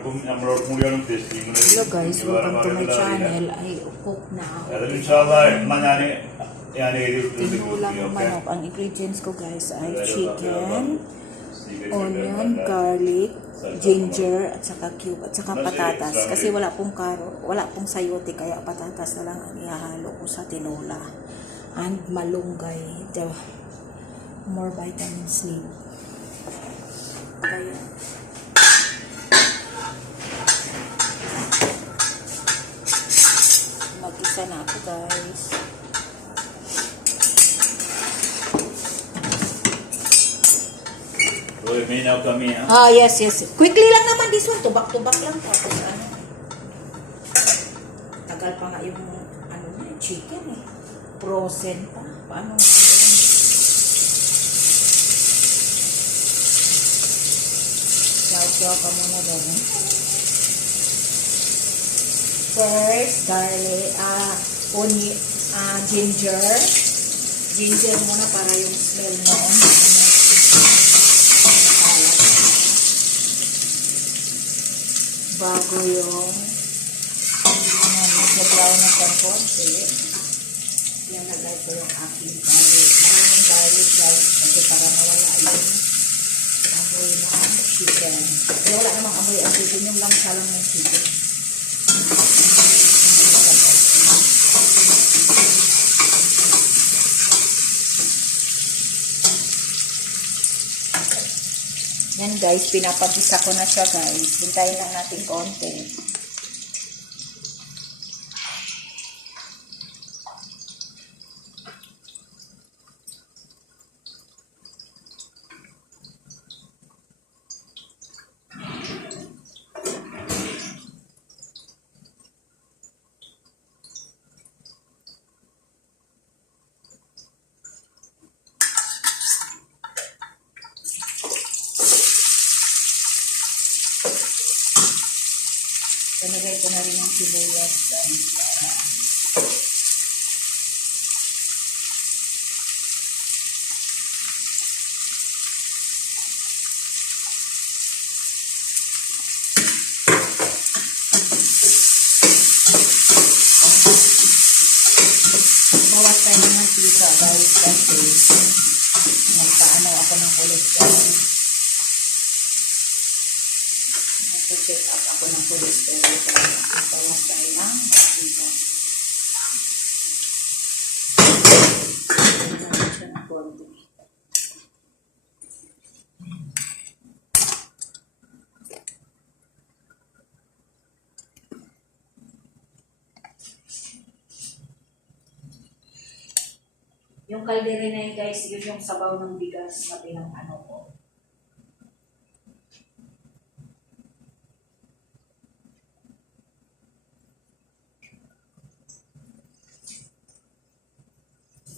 Hello guys, welcome to my channel. Ay cook na ako. Tinola ng manok. Ang ingredients ko guys ay chicken, onion, garlic, ginger, at saka cube, at saka patatas. Kasi wala pong karo, wala pong sayote, kaya patatas na lang ang ihahalo ko sa tinola. And malunggay, the more vitamin C. Kaya mag-isa na ako guys. Yes. Quickly lang naman this one. Tubak-tubak lang. Tapos ano. Tagal pa nga yung ano na, chicken eh. Frozen pa. Paano? Saw-saw ka muna doon. First, garlic, onion, ginger. Ginger muna para yung smell noon. Bago yung nag-brown na sa konti. Yan, nagay ko yung aking garlic. Maraming garlic guys kasi para nawala yung amoy ng chicken. Pero wala namang amoy ang chicken, yung lamsa lang ng chicken. Yan guys, pinapagisa ko na siya guys. Hintayin lang natin konti. Nalagay ko na rin yung sibuyas guys para bawas tayo ng mantika guys kasi magpaano ako ng cholesterol. Check up ako ng cholesterol para bawas tayo ng mantika. Lagyan siya ng konti. Yung kaldero na yun guys, yun yung sabaw ng bigas na pinang-ano ko.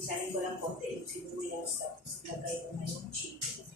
Isahin ko lang konti yung sibuyas, tapos lagay ko na yung chicken.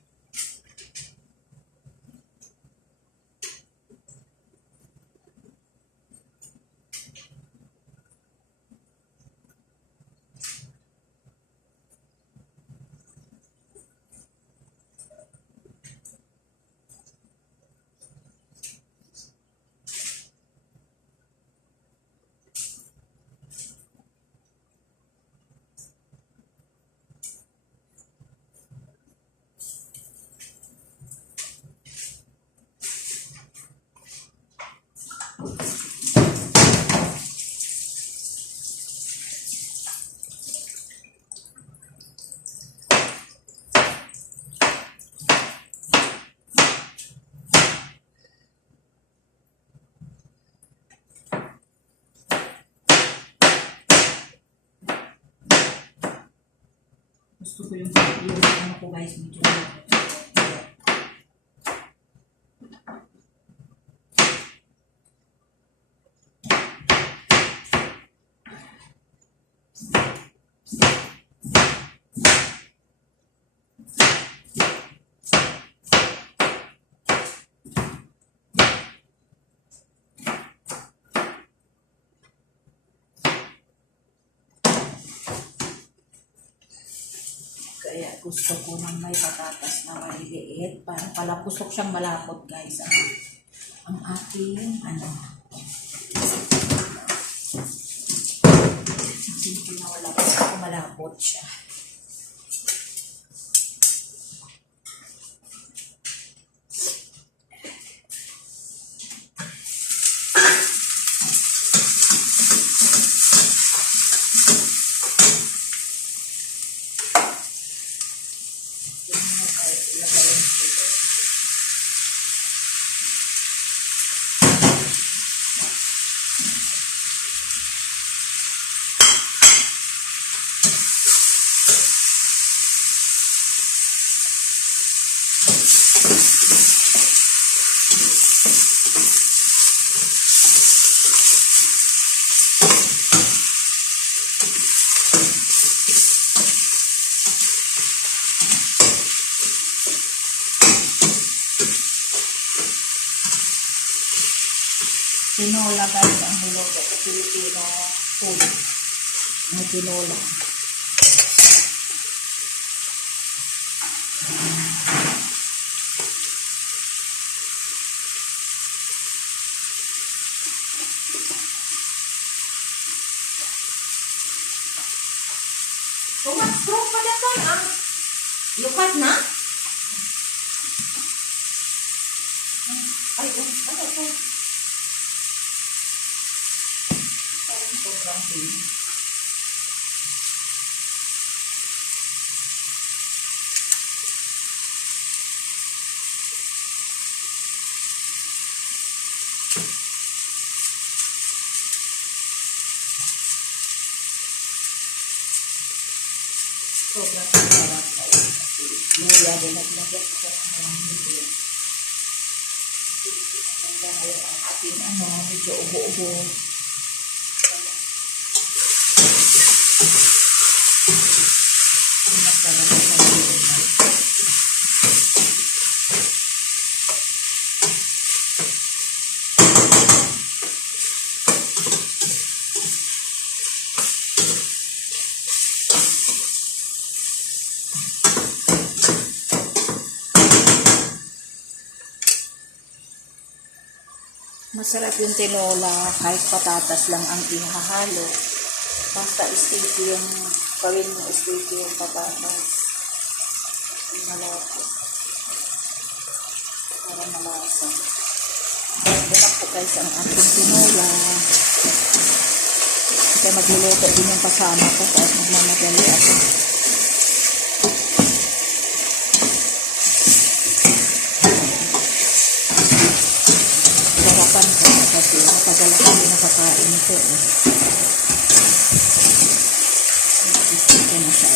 Gusto ko yung ano ko guys, medyo kaya gusto ko ng may patatas na maliliit. Parang palapusok siyang malapot guys. ang aking tinola kasi malapot siya. Tinola guys ang niluto sa Filipino food. Ang tinola. Tumasok pa na tayo ang lukat na? Ay, ano ito? Sobrang hini. Sobrang sarap. Luya din at lagyan ko ng mga luya. Dahil ang ating medyo ubo-ubo. Masarap yung tinola kahit patatas lang ang ihahalo. Basta sticky yung, gawin mo sticky yung patatas. Malapot. Para malasa. Bumak po guys ang ating tinola. Kaya magluluto din yung kasama ko kahit magmamadali ako. Sarapan ko kasi matagal ako din nakakain ito. Ito na siya.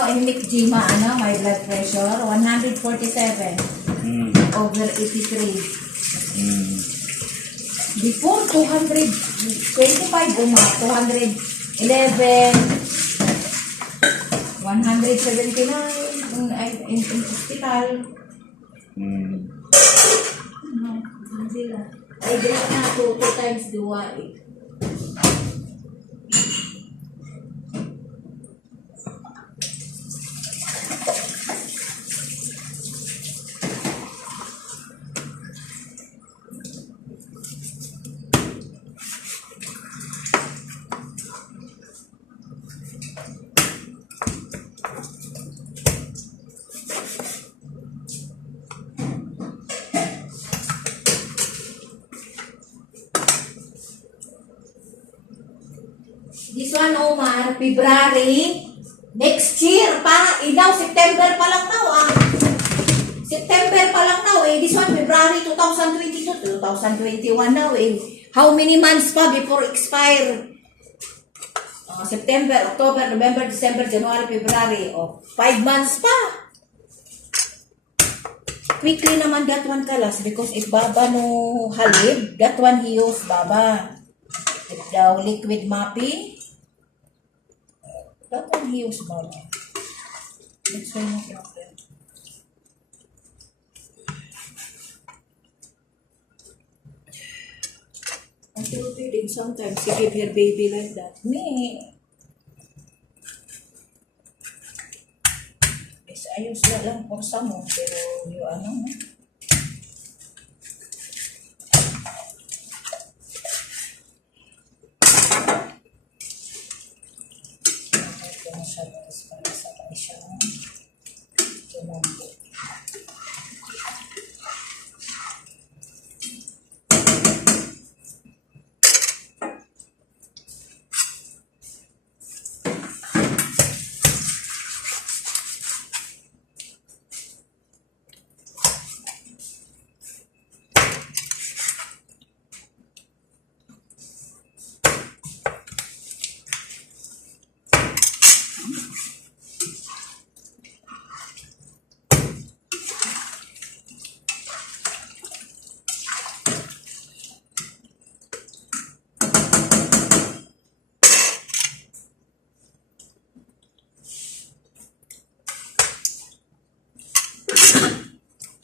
anemic Gma, my blood pressure, 147 over 83. Before, 225 211, 179 in hospital. I drink na two times dua eh. This one, Omar, February, next year pa, now September pa lang daw September pa lang daw This one, February 2022, 2021 now How many months pa before expire? September, October, November, December, January, February. 5 months pa. Quickly naman that one kalas because if baba no halib, that one he use baba. If daw liquid mapping, that one he use baba. That's why no problem. Until feeding, sometimes he give her baby like that. Me, ayos na lang kursa mo, pero yung para sabay siyang tumambo.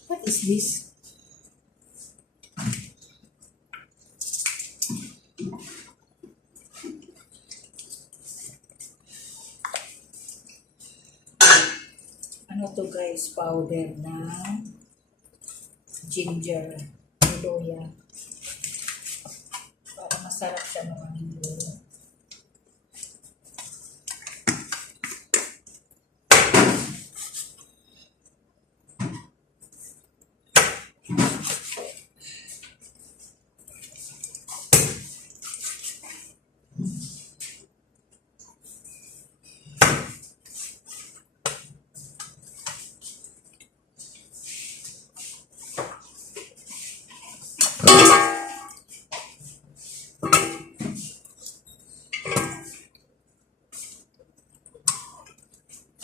What is this? Ano to guys? Powder na ginger, luya. Para masarap siya naman yung luya.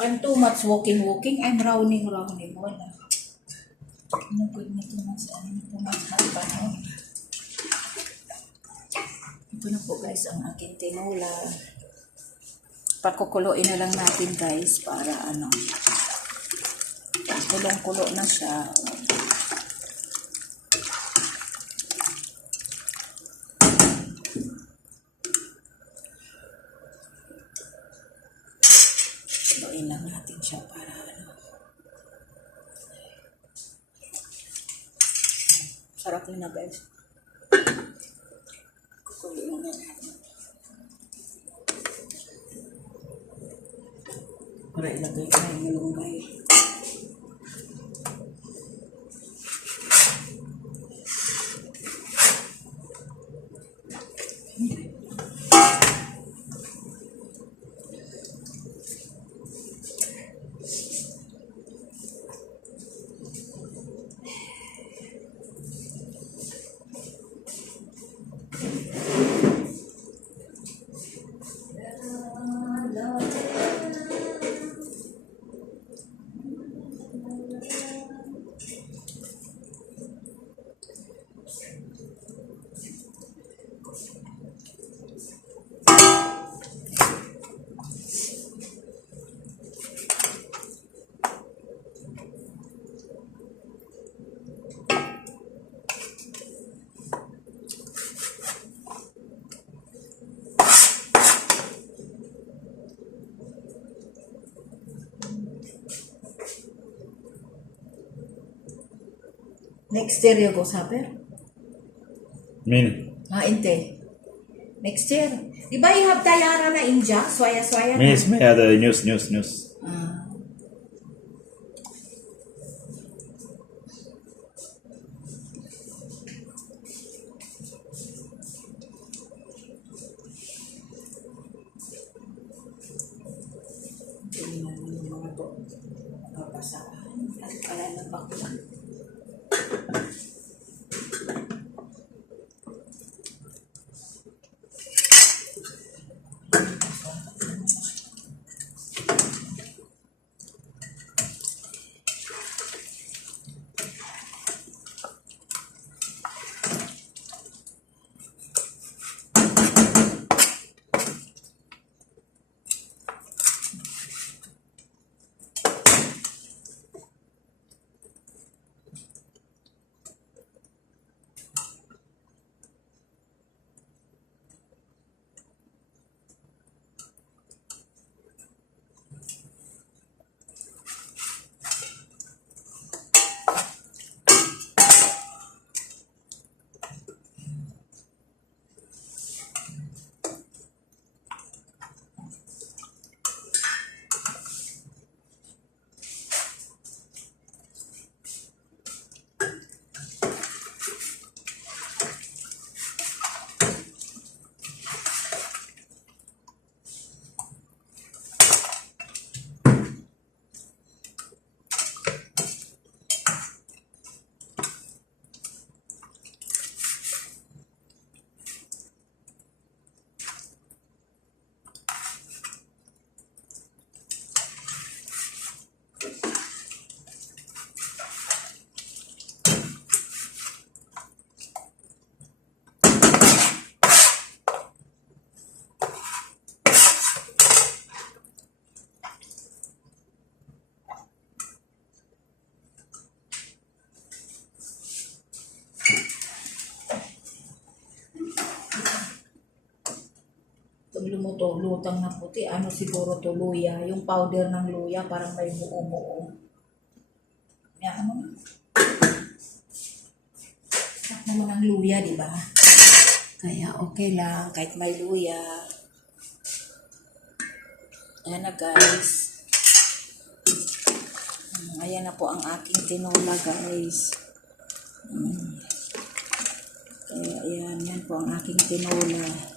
I'm too much walking. I'm rounding. Wala. No good na too much halpan. Ito na po guys ang aking tinola. Pakukuluin na lang natin guys para kulong-kulo na siya. Kuluin lang natin siya para sarap na guys. Kukuluin na natin. Para ilagay ko yung malunggay. Next year you go saber? Mean? Inte. Next year. Di ba you have Diana na India? Swaya na. Means may other news. Ah. Tingnan mo yung mga to. Papasahan. Kasi pala na bakla. Pag lumuto, lutang na puti, ano siguro to, luya. Yung powder ng luya, parang may buo-buo. Yan, ano? Sarap naman ang luya, di ba? Kaya okay lang, kahit may luya. Ayan na guys. Ayan na po ang aking tinola guys. Kaya ayan, yan po ang aking tinola.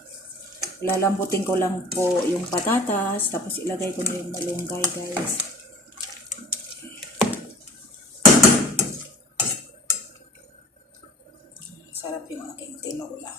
Lalambutin ko lang po yung patatas, tapos ilagay ko na yung malunggay guys. Sarap yung aking tinola.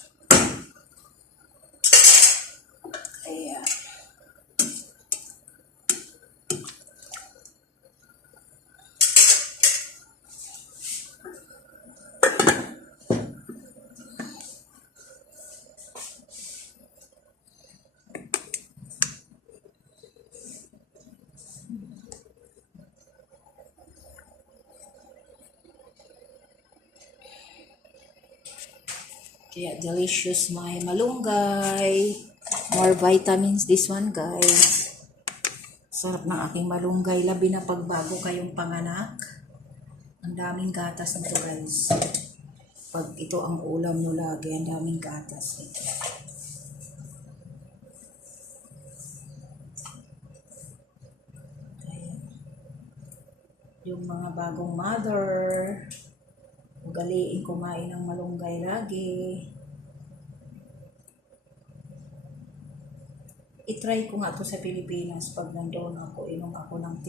Kaya delicious my malunggay. More vitamins this one guys. Sarap ng aking malunggay. Labi na pagbago kayong panganak. Ang daming gatas nito guys. Pag ito ang ulam nyo lagi, ang daming gatas nito. Ayan. Yung mga bagong mother, ugaliin kumain ng malunggay lagi. I-try ko nga to sa Pilipinas pag nandoon ako, inom ako ng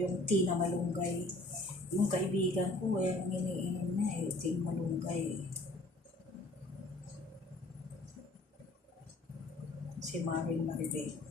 yung tea na malunggay. Yung kaibigan ko ang iniinom na tea malunggay. Si Maribel.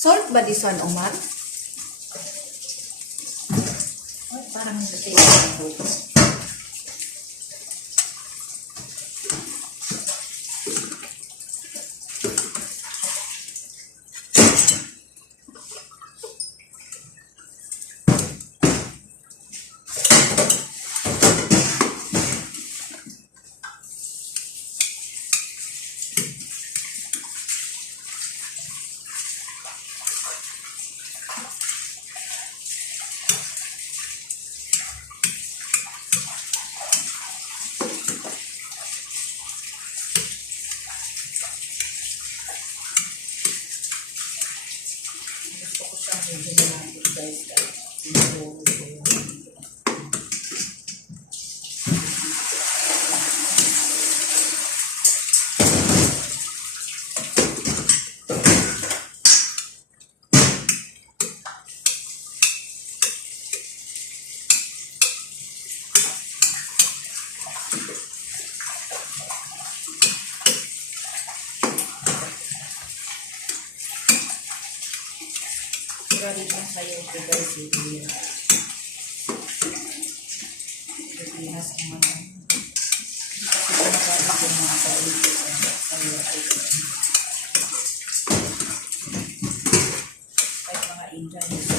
Salt ba this one, Omar? Ay, parang hindi ko. Ready na kayo ito guys. Pilipinas ang mga kasi pinagalit yung mga kaulito kahit mga Indian